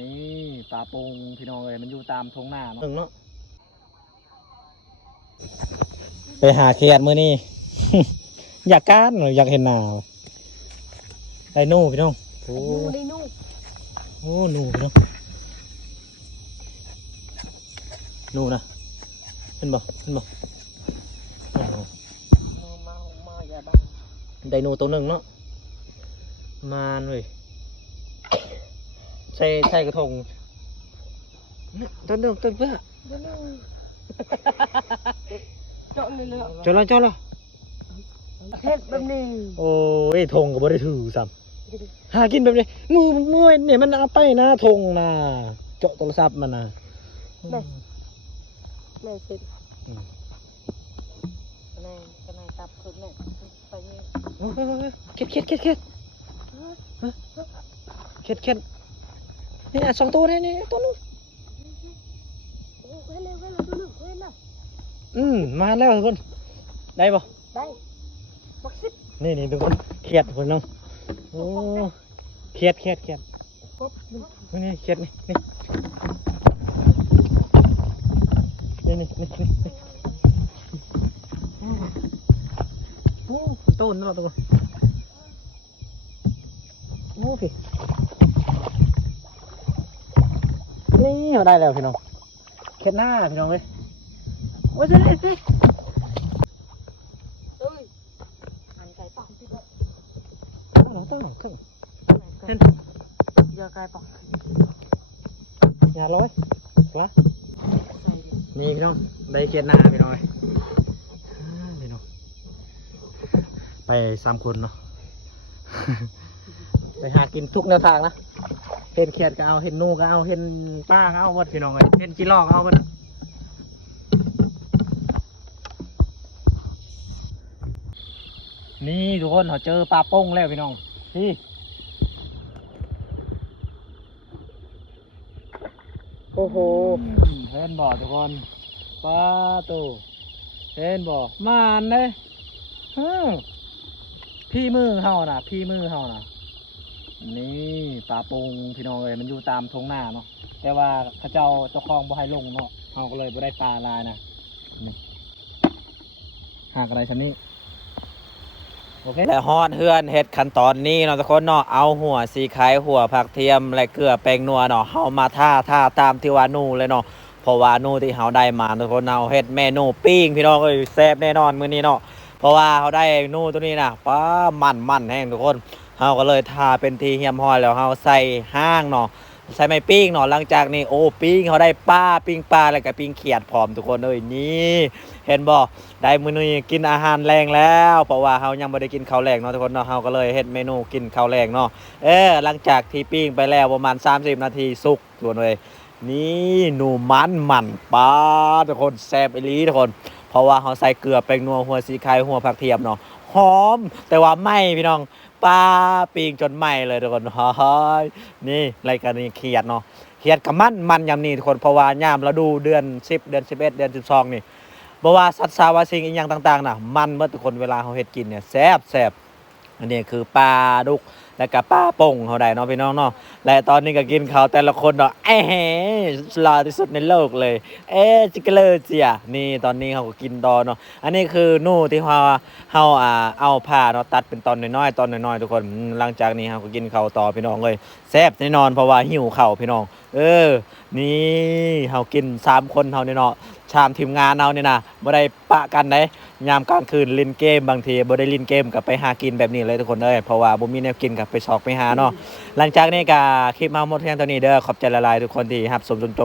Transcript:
นี่ปลาปงพี่น้องเลยมันอยู่ตามท้องนาเนาะไปหาเขียดมือนี่ อยากก้านหรืออยากเห็นหนาวไดโน่พี่น้องโอ้ไดโน่โอ้หนูพี่น้องหนูนะเห็นบ่ไดโนตัวหนึ่งเนาะมาเลยใส่กระทงต้นเพื่อเจาะแล้วเฮ็ดแบบนี้โอ้ยทงก็บ่ได้ถือซ้ำหากินแบบนี้งูเนี่ยมันเอาไปนะทงนะเจาะโทรศัพท์มันนะแม่เสร็จแม่ก็นายตับขึ้นแม่ไปนี่เข็ดนี่สองตัวนี่ตัวนึงมาแล้วทุกคนได้ปะได้บักซิบนี่ทุกคนเขียดคนน้องโอ้เขียดนี่เขียดนี่โอ้ต้นเนาะตัวโอ้พี่นี่เราได้แล้วพี่น้องเขียดหน้าพี่น้องเลยโอ้ยสิอันไก่ปอกที่บ้านต้องขึ้นยาไก่ปอกอย่าร้อยละนี่พี่น้องได้เขียดหน้าพี่น้องไป3 คนเนาะ ไปหากินทุกแนวทางนะเห็นเขียดก็เอาเห็นนูก็เอาเห็นป้าก็เอาวัดพี่น้องเลยเห็นจีรอกเอาวัดนี่ทุกคนเขาเจอปลาป้งแล้วพี่น้องพี่โอ้โหเห็นบ่ทุกคนปลาตัวเห็นบ่มานเลยพี่มือเฮานะนี่ปลาปงพี่น้องเลยมันอยู่ตามท้องนาเนาะแต่ว่าเขาเจ้าคลองบ่ให้ลงเนาะเฮาก็เลยบ่ได้ปลาลายนะนี่หากอะไรชั้นนี้โอเคและฮอดเฮือนเฮ็ดขั้นตอนนี้เนาะทุกคนเนาะเอาหัวสีไข่หัวผักเทียมและเกลือแป้งนัวเนาะเฮามาท่าตามที่ว่านูเลยเนาะเพราะว่านูที่เฮาได้มาทุกคนเอาเฮ็ดเมนูปิ้งพี่น้องเอ้ยแซ่บแน่นอนมื้อนี้เนาะเพราะว่าเขาได้นูตัวนี้นะป้ามันแห้งทุกคนเฮาก็เลยทาเป็นทีเฮียมห้อยแล้วเฮาใส่ห้างเนาะใส่ไม้ปิ้งเนาะหลังจากนี้โอ้ปิ้งเขาได้ปิ้งปลาแล้วก็ปิ้งเขียดพร้อมทุกคนเอ้ยนี่เห็นบ่ได้มื้อนี้กินอาหารแรงแล้วเพราะว่าเฮายังบ่ได้กินข้าวแรงเนาะทุกคนเนาะเฮาก็เลยเฮ็ดเมนูกินข้าวแรงเนาะหลังจากที่ปิ้งไปแล้วประมาณ30 นาทีสุกทุกคนเอ้ยนี่หนูมันปลาทุกคนแซ่บอีหลีทุกคนเพราะว่าเขาใส่เกลือแป้งนัวหัวสีไข่หัวผักเทียมเนาะหอมแต่ว่าไหม้พี่น้องปลาปิ้งจนไหม้เลยทุกคนนี่รายการนี้เขียดเนาะเขียดกับมันยำนี่ทุกคนเพราะว่ายามเราดูเดือน10เดือน11เดือน12นี่เพราะว่าสัตว์สาวาสิ่งอีกอย่างต่างๆน่ะมันเมื่อทุกคนเวลาเขาเฮ็ดกินเนี่ยแซ่บอันนี้คือปลาดุกและก็ปลาป่งเขาได้เนาะพี่น้องเนาะและตอนนี้ก็กินเขาแต่ละคนเนาะหล่อที่สุดในโลกเลยจิกเลอร์เจียนี่ตอนนี้เขาก็กินดอเนาะอันนี้คือนู่ที่เฮาเอาผ้าเนาะตัดเป็นตอนน้อยๆทุกคนหลังจากนี้เขาก็กินเขาต่อพี่น้องเลยแซ่บแน่นอนเพราะว่าหิวเข่าพี่น้องนี่เขากิน3 คนเท่านี้เนาะชามทีมงานเอาเนี่ยนะบ่ได้ปะกันได้ยามกลางคืนเล่นเกมบางทีบ่ได้เล่นเกมกับไปหากินแบบนี้เลยทุกคนเพราะว่าบ่มีแนวกินกับไปซอกไปหาเนาะหลังจากนี้ก็คลิปมาหมดเพียงเท่านี้เด้อขอบใจหลายๆทุกคนที่รับชมจนจบ